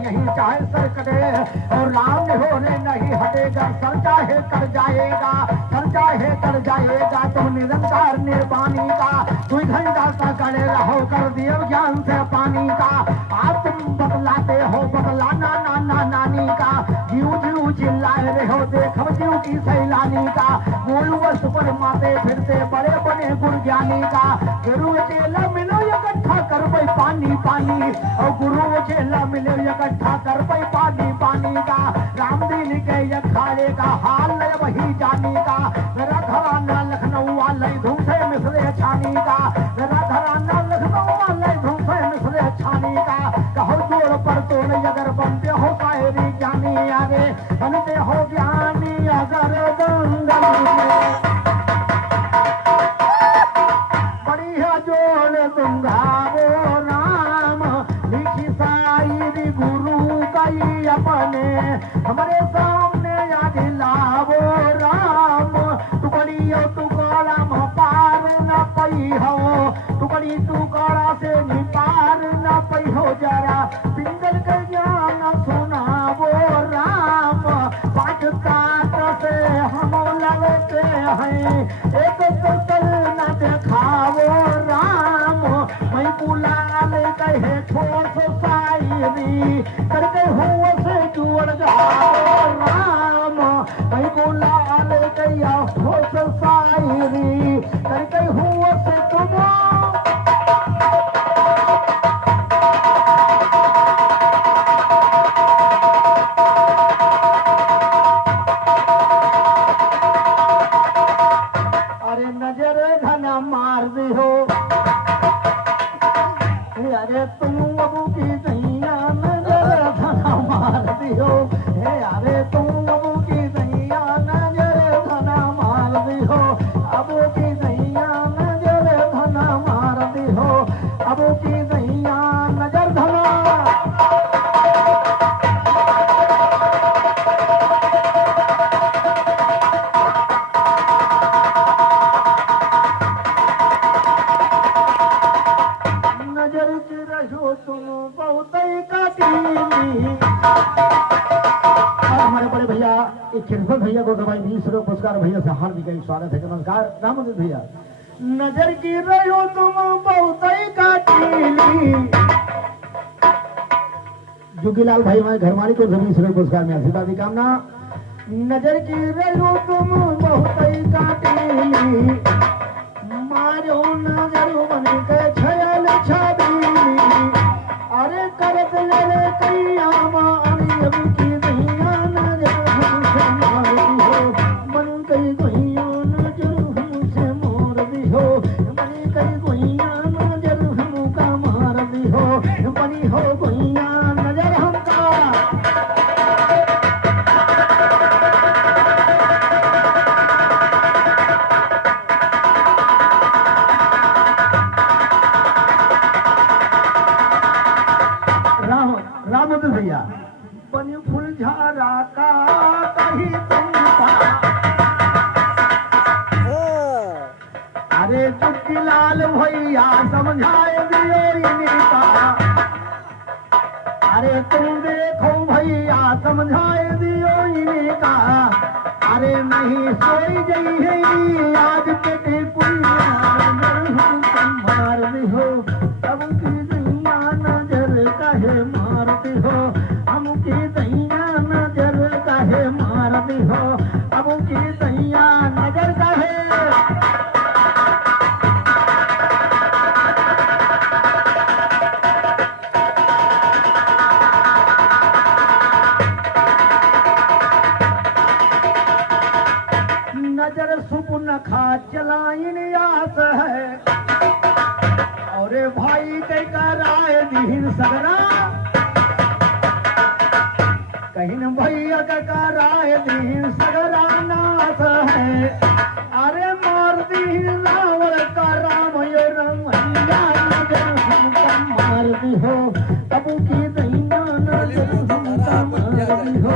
यही चाहे सर कटे और राम ने होने नहीं हटेगा, सर चाहे कर जाएगा, सर चाहे कर जाएगा। तुम निरंतर निर्वाणी का 2 घंटा तक करे रहो, कर दियो ज्ञान से पानी का। आप तुम बदलाते हो बदलाना नाना नानी का, जीव जीव चिल्लाए रहे हो देखो जीव की सैलानी का। मूल वस्तु पर माते फिरते बड़े बने गुरु ज्ञानी का। गुरु चेला मिलो इकट्ठा कर भाई पानी पानी, और गुरु चेला मिलो इकट्ठा कर भाई पानी पानी का। रामदीन के अखाड़े का हाल वही जानी का। मेरा घराना लखनऊ वाले धूम से मिसले छानी का, मेरा घराना लखनऊ वाले धूम से मिसले छानी का। कहो जोड़ पर तोड़ अगर बनते हो शायरी ज्ञानी, अरे बनते हो ज्ञानी अगर दंगल में बढ़िया जोड़ दूंगा वो राम। लिखी शायरी गुरु कई अपने हमारे सामने याद लावो राम। टुकड़ियों टुकड़ा में पार न पई हो, टुकड़ी टुकड़ा से नहीं पार न पई हो। जरा सिंगल के ज्ञान सुनावो राम। 5 सात से हम लड़ते हैं, एक तो न दिखावो राम। मैं बुलाल कहे ठोस शायरी करके हुआ से जुड़ जाओ राम। मैं बुलाल कहे ठोस शायरी करके हुआ से तुम। अरे नजर घना मार दी हो, अरे तुम बाबू की दैया नजर घना मार दी हो। अरे तुम बाबू की दैया नजर घना मार दी हो। अबू की दैया नजर घना मार दी हो। अबू की दैया नजर घना। नजर की रहो तुम बहुत काटीली। और हमारे बड़े भैया एक खिरफर भैया को दवाई 20 रुपये पुरस्कार भैया से हार्दिक स्वागत है। नमस्कार रामचंद्र भैया। नजर की रहो तुम बहुत काटीली। जुगीलाल भाई हमारे घर मालिक को 20 रुपये पुरस्कार में आशीर्वाद की कामना। नजर की रहो तुम बहुत काटीली, मारो नजर बन के छयल छबीली। अरे करत ले कैया मारी अब की दैया नजर हमसे मार दी हो। मन कई दैया नजर हमसे मार दी हो। बनी कई दैया नजर हमका मार दी हो। बनी हो दैया नजर हमका। रामचंद्र भैया बनी फुलझारा का कहीं तुमका। अरे जुगीलाल भैया समझाए दियो इनका। अरे तुम देखो भैया समझाए दियो इनका। अरे नहीं सोई गई है आज पेटे पुलिया मार दी हो। अब की दैया नजर काहे मारती हो। हम की दैया नजर काहे मारती हो। अब की दैया नजर काहे। नजर सुपुन खा चलाइन आस है, और भाई के कराए दीन सगरा। कहीं भैया के कराए दीन सगरा नाथ है। अरे मार दीन रावण का राम यो रमैया नजर हमका मार मार दी हो, अब की दैया नजर हमका मार दी हो,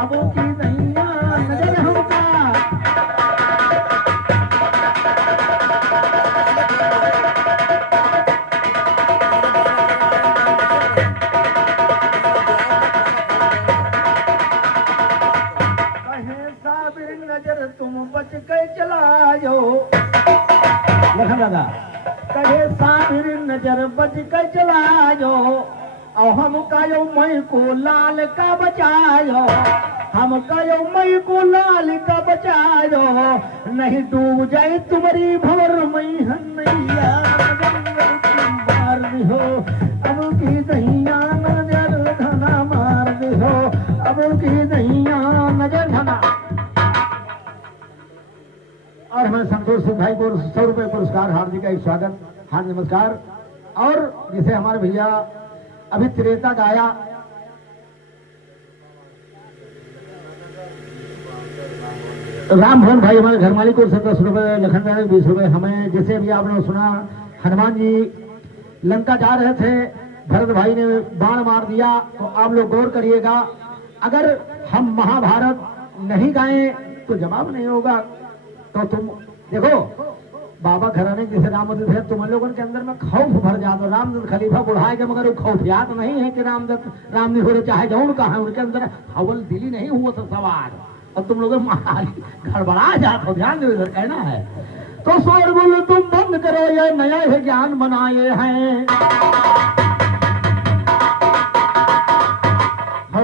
अब की दैया नजर हमका। नजर तुम बच के चला जाओ, लखन दादा कहे साबिर नजर बच के चला जाओ, और हम कहो मई को लाल का बचायो, हम कहो मई को लाल का बचायो, नहीं डूब जाए तुम्हारी भंवर मई हन्नैया मार दी हो, अब की दैया नजर धना मार दी हो, अब की दैया नजर धना। और हमें संतोष सिंह भाई को 100 रुपए पुरस्कार, हार्दिक स्वागत, हार्दिक नमस्कार। और जिसे हमारे भैया अभी त्रेता गाया, राम भवन भाई हमारे घर मालिक को 10 रुपए, लखन भाई 20 रुपए हमें। जैसे अभी आपने सुना हनुमान जी लंका जा रहे थे, भरत भाई ने बाण मार दिया, तो आप लोग गौर करिएगा, अगर हम महाभारत नहीं गाएं तो जवाब नहीं होगा। तो तुम देखो बाबा घराने जैसे रामदत्त है, तुम लोगों के अंदर में खौफ भर जाता। रामदत्त खलीफा बुढ़ाए के मगर खौफियात नहीं है कि रामदत्त राम नहीं हो रहे, चाहे जौन का है उनके अंदर हवल दिली नहीं हुआ था सवार, और तुम लोग गड़बड़ा जाते, ध्यान दो इधर कहना है। तो शोरगुल तुम बंद करो, ये नया है ज्ञान बनाए हैं।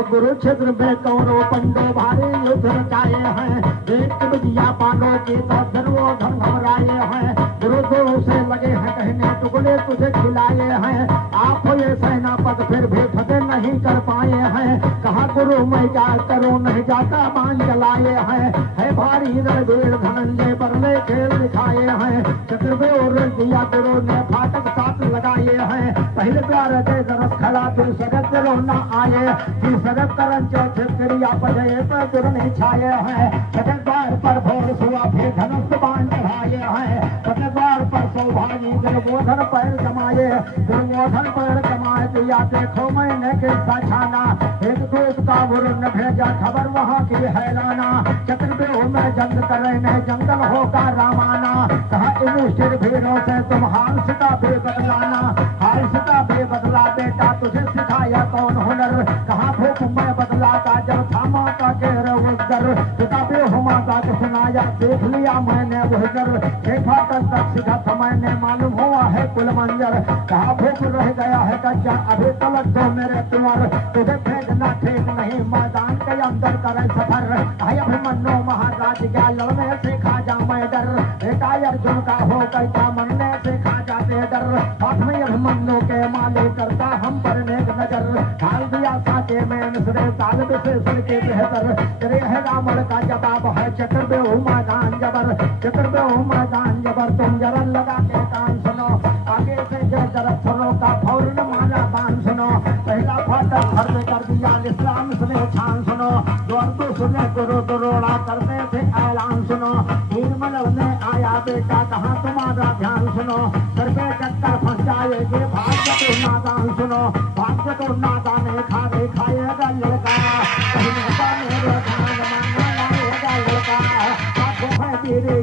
कुरुक्षेत्र में कौरव पंडव भारी युद्ध रचाए हैं, एक विजया पांडव की तो दुर्योधन घबराए हैं, विरोधों से लगे हैं कहने टुकड़े तुझे खिलाए हैं, आप ये सेनापति फिर भी फतेह नहीं कर पाए हैं, कहा गुरु मैं क्या करूं नहीं जाता बाण चलाए हैं, है भारी रणवीर धनंजय बरले खेल दिखाए हैं, चक्रव्यूह दिया गुरु ने फाटक साथ लगाए हैं, पहले प्यार के दरस खड़ा फिर सगत रोना आए, कि सगत करन चौथे क्रिया पजय पर गुरु नहीं छाए हैं, द्वार पर भोर सुआ फिर धनुष बाण चढ़ाए हैं, द्वार पर सौभागी दुर्योधन पैर जमाए, दुर्योधन पैर जमाए दिया देखो मैंने किसका छाना, एक दूत का वरुण भेजा खबर वहाँ की हैराना, चक्रव्यूह में जंग करे न जंगल होगा रामाना, कहा युधिष्ठिर भीड़ों से तुम हारसिता भी बदलाना, हारसिता भी बदला बेटा तुझे सिखाया कौन हुनर, कहा भूख मैं बदला का जब था माता के रवगर, पिता भी माता को सुनाया देख लिया मैंने वह कर, देखा तक सीखा था मैंने मालूम हुआ है कुल मंजर, कहा भूख रह गया है कच्चा अभी तलक दो मेरे कुंवर, तुझे भेजना ठीक नहीं मैदान के अंदर करे सफर, भाई अभिमन्यु महाराज क्या लड़ने से खा जा मैं डर, बेटा अर्जुन का हो कैसा मरने से खा जाते डर, हाथ में अभिमन्यु के माले करता हम पर नेक नजर, ढाल दिया साके में मिश्रे ताल विशेषण के बेहतर, तेरे है रावण का जवाब है चक्रव्यूह मैदान जबर, चक्रव्यूह मैदान जबर, तुम जरा लगा के कान सुनो, आगे से जरा थरों का फौरन मारा बाण सुनो, पहला फाटक भर कर दिया इस्लाम सुने छान सुनो, द्वार तो सुने गुरु दुरोड़ा करने से ऐलान सुनो, हीरमल ने आया बेटा कहाँ तुम्हारा ध्यान सुनो, सर पे चक्कर फंस जाएगे भाग्य तो नादान सुनो, भाग्य तो नादान खाएगा लड़का,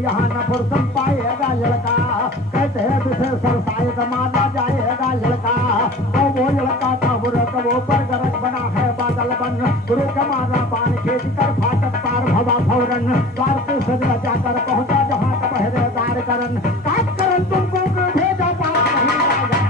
यहाँ न फुर्सत पाएगा लड़का, कहते हैं तुझे सरसाए मारा जाएगा लड़का, तो वो लड़का था बुरक वो पर गरज बना है बादल बन, गुरु का मारा बाण खींच कर फाटक पार भवा फौरन, द्वार से सजा जाकर पहुंचा जहाँ का पहरेदार करन, काट करन तुमको भेजा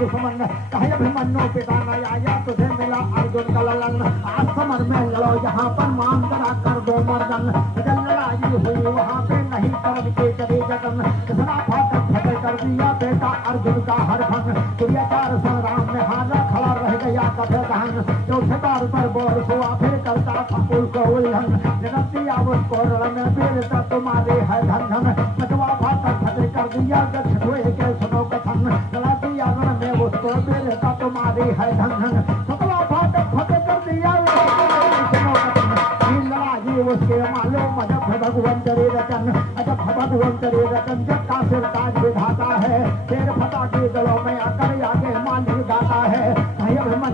दुश्मन, कहे अभिमन्यु पिता न आया तुझे मिला अर्जुन का ललन, आज समर में लड़ो यहाँ पर मान करा कर दो मर्दन, लड़ाई हुई वहाँ पे नहीं कर्म के करे जतन, कितना फाटक फतेह कर दिया बेटा अर्जुन का हर भंग, सूर्याचार संग्राम में हारा खड़ा रह गया कथे दहन, चौथे बार पर बोर सुआ फिर करता था उसको उल्लंघन, निरंती आवत को रण में पीड़िता तुम्हारे है धन धन, पचवा फाटक फतेह कर दिया दक्ष हुए के सुनो कथन, लड़ा दिया रण में उसको पीड़िता तुम्हारी है धन धन, सतवा फाटक फतेह कर दिया सुनो कथन, लड़ाई उसके मालूम अजब भगवान तेरे रचन, अजब भगवान तेरे रचन, जब का सिर ताज विधाता है, शेर फटा के गलों में आकर आगे मान गाता है,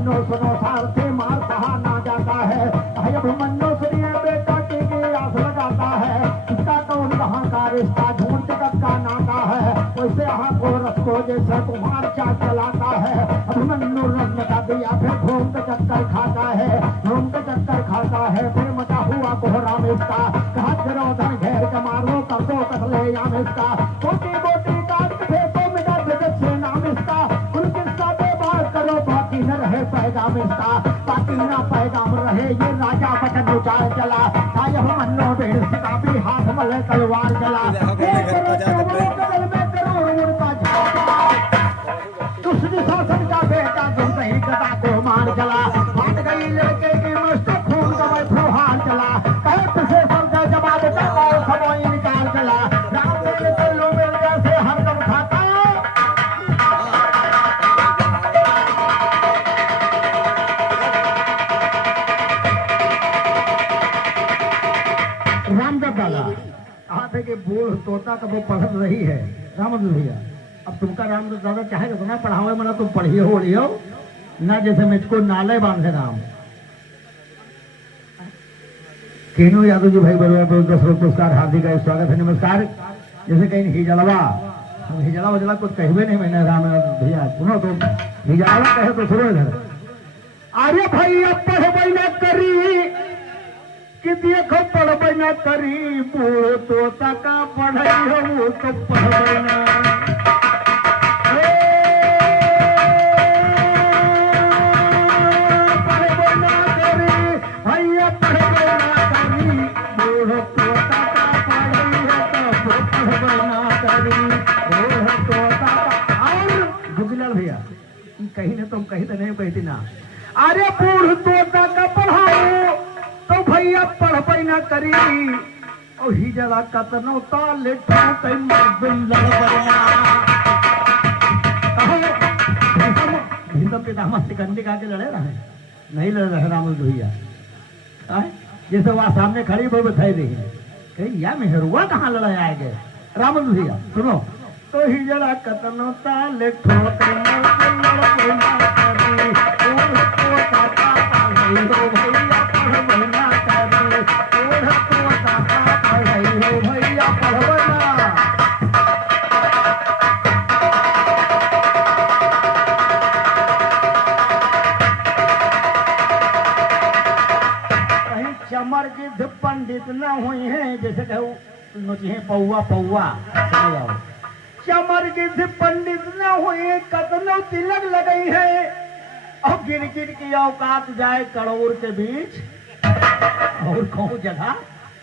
अभिमन्यु सुनो सारथी मार सहा ना जाता है। भाई अभिमन्यु सुनिए बेटा की आस लगाता है। इसका कौन कहाँ का रिश्ता झूठ जगत का नाता है। वैसे यहाँ को रसको जैसे कुमार चाल चलाता है। अभिमन्यु रस मचा दिया फिर घूम के चक्कर खाता है। घूम के चक्कर खाता है फिर मचा हुआ कोहराम इसका। कहा जरोधन घेर के मारो कर दो कतले याम इसका। बोटी बोटी काट के फेंको मिटा जगत से नाम इसका। कुल किस्सा पे बात करो बाकी न रहे पैगाम इसका। बाकी ना पैगाम रहे ये राजा बचन उचार चला। सायब मन्नो बेड़ सिका भी हाथ मले तलवार चला। बगल में करोड़ उड़ता झापा। दूसरी शासन का बेटा तुम सही गदा को मार चला। फाट गई लड़के की मस्त खून का फुहार चला। कहे तुझे समझा जवाब का और समय निकाल चला। राम मेरे चलो मेरे जैसे हरदम खाता। रामदेव दादा आप है कि बूढ़ तोता का वो पढ़ रही है रामदेव भैया। अब तुमका रामदेव दादा चाहेगा तो ना पढ़ाओ मना तुम पढ़िए हो रही हो ना जैसे मुझको नाले बांधे राम। केनू यादव जी भाई बड़े 10 पुरस्कार हार्दिक स्वागत है नमस्कार। जैसे कहीं हिजड़वा हिजड़ा वजड़ा कुछ कहवे नहीं मैंने राम भैया सुनो तो हिजड़वा कहे तो सुनो इधर। अरे भैया पढ़बई ना करी कि देखो पढ़बई ना करी। बूढ़ तोता का पढ़ाई हो तो पढ़बई ना। कहीं ना तुम कहीं तो नहीं बैठी ना। अरे बूढ़ तोता का पढ़ाओ तो भैया पढ़बई ना करी। और हिजड़ा कतनो ताले ठोकै मर्दुम लड़बैना। कहो पितामह सिकंदी का के लड़े रहे नहीं लड़ रहे राम भैया। जैसे वहां सामने खड़ी वो बताई रही कहीं या मेहरुआ कहाँ लड़ा आएंगे राम भैया सुनो। तो हिजड़ा कतनो ताले ठोकै मर्दुम लड़बैना करी। बूढ़ तोता का पढ़ाई हो भैया पढ़बई ना करी। बूढ़ तोता का पढ़ाई हो भैया पढ़बई ना। कहीं चमर गिद्ध पंडित न हुई है जैसे कहूँ नोचिए पौवा पौवा समझ आओ। चमर गिद्ध पंडित न हुए कतनो तिलक लगई है। और गिर गिर की औकात जाए करोड़ के बीच और कहूँ जगह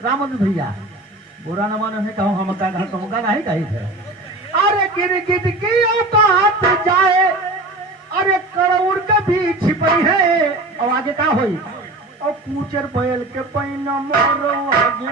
रामद भैया बुरा न मानो है कहूँ हम का तुमका नहीं कही थे। अरे गिर गिर की औकात जाए अरे करोड़ के बीच छिपई है। और आगे का हुई और पूचर बैल के पैना मारो आगे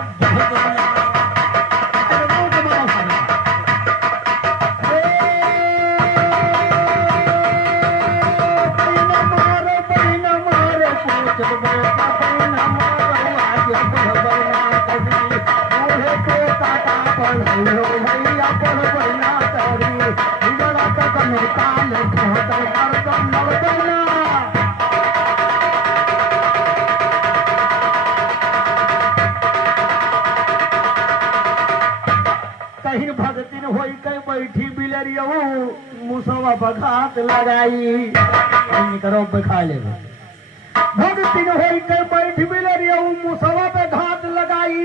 कहीं भगतिन होई कई बैठी बिलरिया मुसवा बघात लगाई करो खा ले। भगतिन होई कई बैठी बिलरिया मुसवा पे घात लगाई।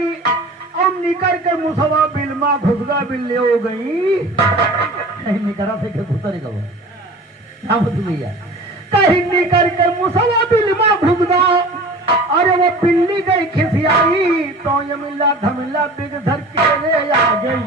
और निकर के मुसवा बिलमा घुसगा बिल हो गई। कहीं निकरा से घुसरी गो भैया कहीं निकर के मुसवा बिलमा घुसगा। अरे वो पिल्ली गई खिसियाई तो ये मिला धमिला बिग धर के ले आ गई।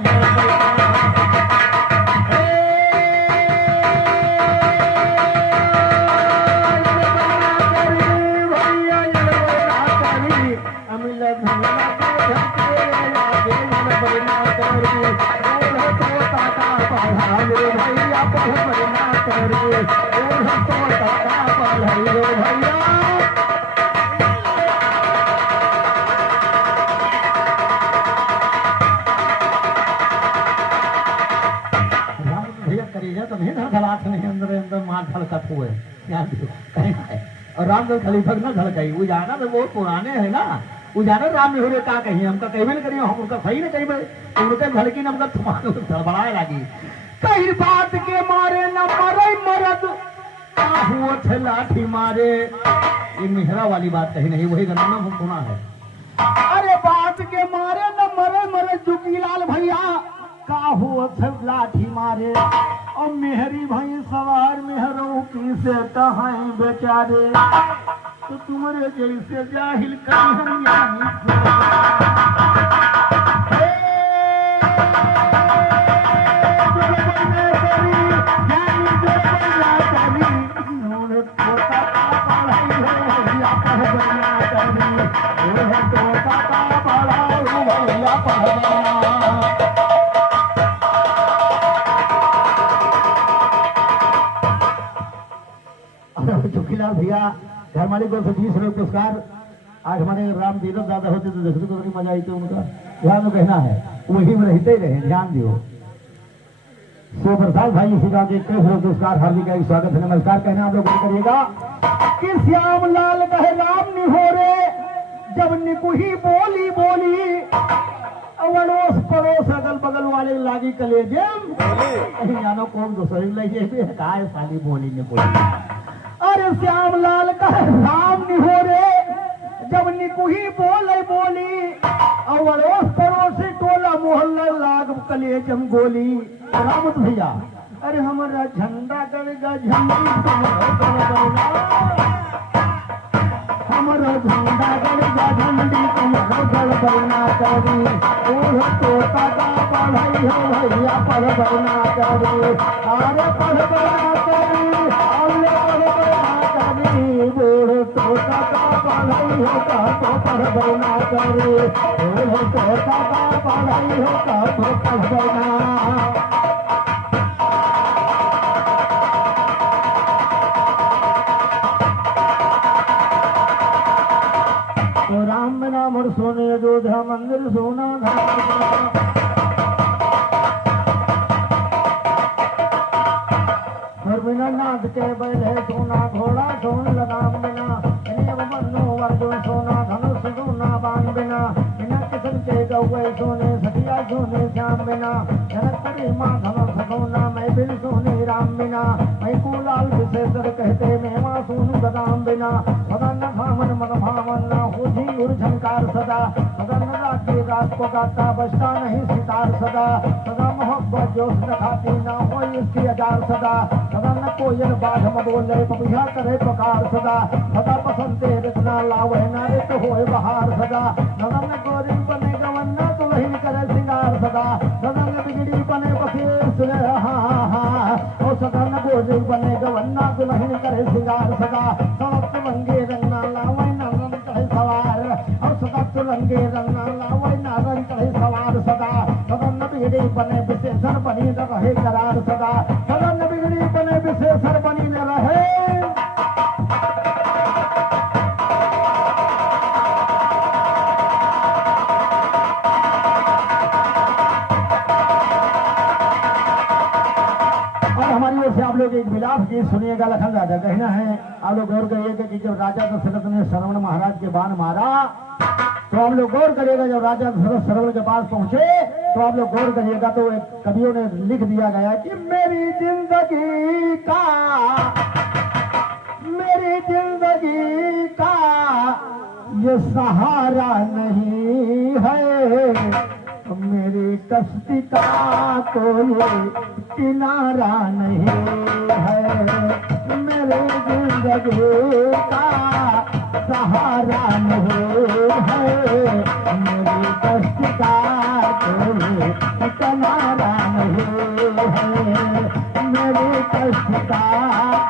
करेगा तो नहीं ना धड़ाक नहीं अंदर अंदर मार धड़कत हुए कहीं और रामचंद्र खलीफा न धड़कई वो जाना तो बहुत पुराने है ना वो जाना राम नहीं हो रहे का कही हमका कहबे न करिए हम उनका सही न कहबे उनके धड़की न हमका तुम्हारे धड़बड़ाए लगी कई बात के मारे न मरे मरद हुआ थे लाठी मारे ये मेहरा वाली बात कही नहीं वही गाना हम सुना है अरे बात के मारे न मरे मरे जुकीलाल भैया का हुआ थे लाठी मारे और मेहरी भाई सवार मेहरों की से कहाँ बेचारे तो तुम्हारे जैसे जाहिल चुकीलाल भैया घर मालिक को 20 रुपये पुरस्कार आज हमारे राम तीरथ दादा होते तो देखते तो बड़ी मजा आई थी उनका ध्यान में कहना है वही में रहते ही रहे ध्यान दियो सो प्रसाद भाई इसी का पुरस्कार हार्दिक स्वागत है नमस्कार कहना आप लोग करिएगा कि श्याम लाल कहे राम निहोरे जब निकुही बोली बोली अड़ोस पड़ोस अगल बगल वाले लागी कलेजम जानो कौन दूसरी लगे कहा है साली बोली ने बोली अरे श्याम लाल का राम निहोरे जब निकुही बोले बोली और अड़ोस पड़ोसी टोला मोहल्ला लाग कलेजम गोली रामत भैया अरे हमारा झंडा गड़ेगा झंडी हमारा झंडा गड़ेगा झंडी तुम्हारा गड़बड़ना करी ओह तोता का पढ़ाई हो भैया पढ़बड़ना करी अरे पढ़बड़ना करी बोल तोता का पढ़ाई होता तो पढ़बड़ना करी बोल तोता का पढ़ाई होता तो पढ़बड़ना राम नाम और सोने अयोध्या मंदिर सोना और बिना नाथ के बैले सोना घोड़ा सोन लगाम बिना मनो अर्जुन सोना धनुष सोना बाण बिना बिना किशन के गौए सोने सखिया सोने श्याम बिना जनकपुरी माँ धनुष सोना मैं बिन सोने राम बिना मैं कुलाल विशेषर कहते मेवा सोनू बदाम बिना सदन भावन मन भावन ना होती उर झंकार सदा सदन राज्य रात को गाता बचता नहीं सितार सदा सदा मोहब्बत जोश दिखाती ना हो इसकी अजार सदा सदन कोयल बाढ़ में बोले पपिया करे पकार सदा सदा पसंद रचना लावे ना रित होए बहार सदा सदन गोरी बने गवन्ना दुल्हन करे सिंगार सदा सदन बिगड़ी बने बसेस और सदन गोरी बने गवन्ना दुल्हन करे सिंगार सदा सड़क रंगे रंगना लावे नारन करे सवार और सड़क रंगे रंगना लावे नारन करे सवार सदा सदन बिगड़ी बने विशेषण बनी रहे करार सदा सदन बिगड़ी बने विशेषण बनी न रहे आप लोग एक विलाप गीत सुनिएगा लखन राजा कहना है आप लोग गौर करिएगा कि जब राजा दशरथ ने श्रवण महाराज के बाण मारा तो आप लोग गौर करिएगा जब राजा दशरथ श्रवण के पास पहुंचे तो आप लोग गौर करिएगा तो एक कवियों ने लिख दिया गया कि मेरी जिंदगी का ये सहारा नहीं है मेरी कश्ती का कोई किनारा नहीं है मेरी जिंदगी का सहारा नहीं है मेरी कश्ती का कोई किनारा नहीं है मेरी कश्ती का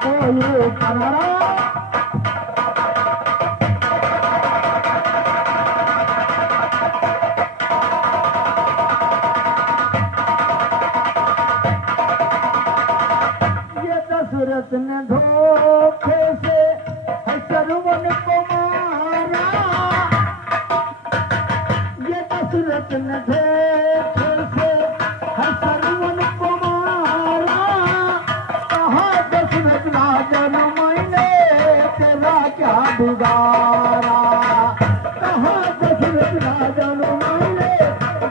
कोई किनारा ने धोखे से सरवन को मारा ये दशरथ ने धोखे से सरवन को मारा कहा दशरथ राजन मैंने तेरा बिगाड़ा। कहाँ दशरथ राजा ने माने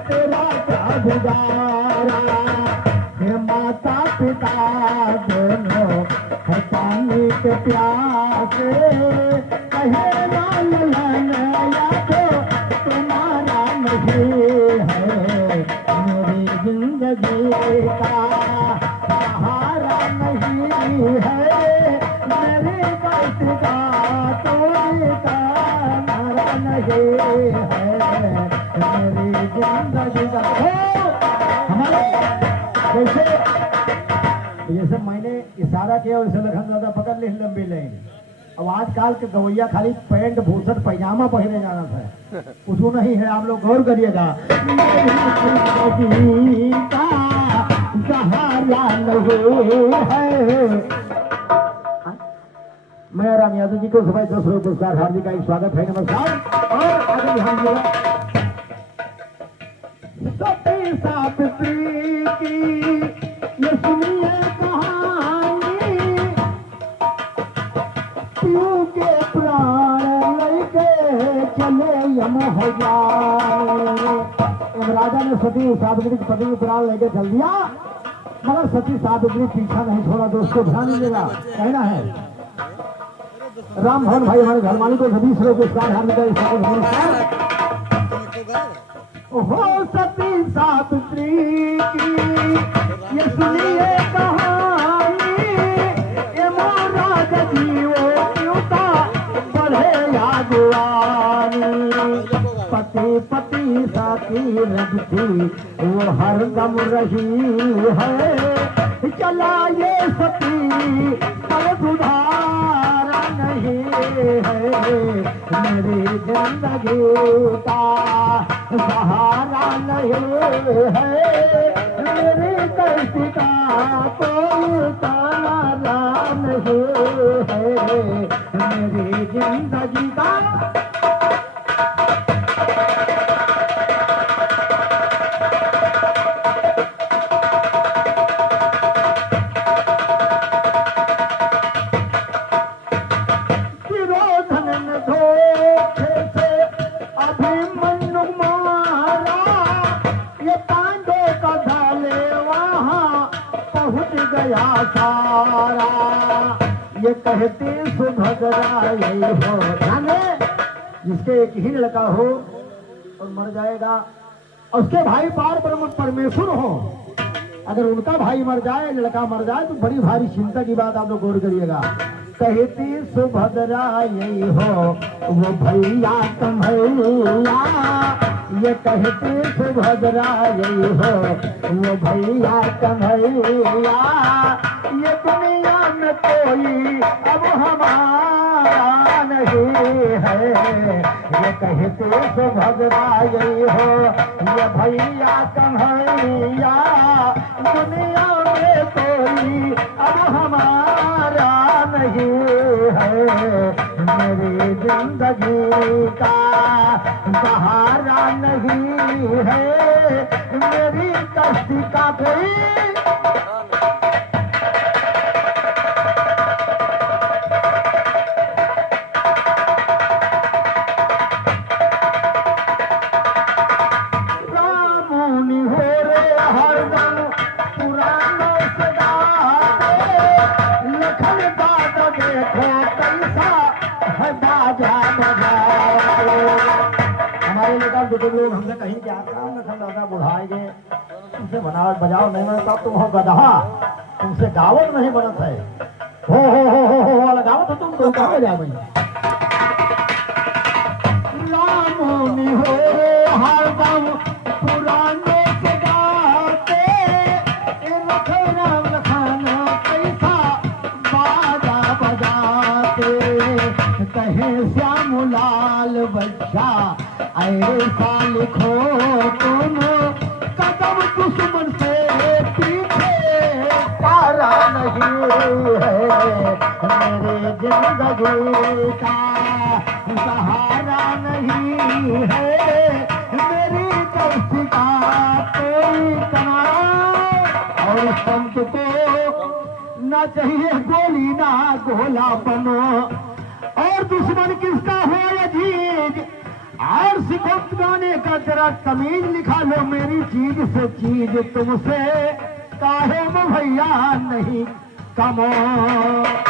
तेरा क्या बिगाड़ा। हे माता पिता दोनों है पानी के प्यासे, कहे लाल या तो तुम्हारा नहीं है, मेरी जिंदगी का सहारा नहीं है, मेरी बात का तोड़ी का नारा नहीं है, मेरी जिंदगी का। हमारे जैसे मैंने इशारा किया वैसे लखन दादा पकड़ ली लंबी लाइन। अब आजकल के गवैया खाली पैंट भूसट पैजामा पहने जाना था, कुछ नहीं है। आप लोग गौर करिएगा। मैं राम यादव जी को सुबह 10 रुपये पुरस्कार हार्दिक का स्वागत है, नमस्कार। और आगे ध्यान सती सावित्री की ये सुनिए कहानी, पीऊ के प्राण लेके चले यम हो जाए। राजा ने सती सावित्री के पति प्राण लेके चल दिया, मगर सती सावित्री पीछा नहीं छोड़ा। दोस्तों ध्यान देगा, कहना है राम भवन भाई हमारे घर मालिक को सभी श्रोत पुरस्कार हार्दिक हो सती सावित्री की ये सुनिए कहानी, ये महाराज जीवो क्योंता बढ़े यादवानी। पति पति साथी रखती वो हर दम रही है, चला ये सती पर सुधारा नहीं है, मेरी जिंदगी का सहारा नहीं है, मेरी कैसी का कोई तारा नहीं है, मेरी जिंदगी का। ये कहते सुभद्रा यही हो, जाने जिसके एक ही लड़का हो और मर जाएगा, उसके भाई पार ब्रह्म परमेश्वर हो, अगर उनका भाई मर जाए, लड़का मर जाए तो बड़ी भारी चिंता की बात आप लोग गौर करिएगा। कहती सुभद्रा यही हो वो भैया कन्हैया, ये कहती सुभद्रा यही हो वो भैया कन्हैया, ये दुनिया में कोई अब हमारा नहीं है, ये कहती सुभद्रा यही हो ये भैया कन्हैया, दुनिया में कोई अब हमारा नहीं है, मेरी जिंदगी का सहारा नहीं है, मेरी कष्ट का कोई। बुजुर्ग लोग हमसे कहीं क्या दादा बुढ़ाएंगे, तुमसे बनावट बजाओ नहीं बनता, तुम हो गधा, तुमसे गावत नहीं बनत है, हो वाला गावत हो तुम तो कहाँ जा भाई। रामोनी हो हरदम पुराने से गाते, राम लखाना पैसा बाजा बजाते, कहे श्याम लाल बच्चा ऐसा लिखो तुम कदम दुश्मन से पीछे पारा नहीं है, मेरी जिंदगी का सहारा नहीं है, मेरी कष्ट का कोई किनारा। और संत को न चाहिए गोली ना गोला बनो, और दुश्मन की सीखो गाने का जरा तमीज, लिखा लो मेरी चीज से चीज, तुमसे काहे वो भैया नहीं कमो।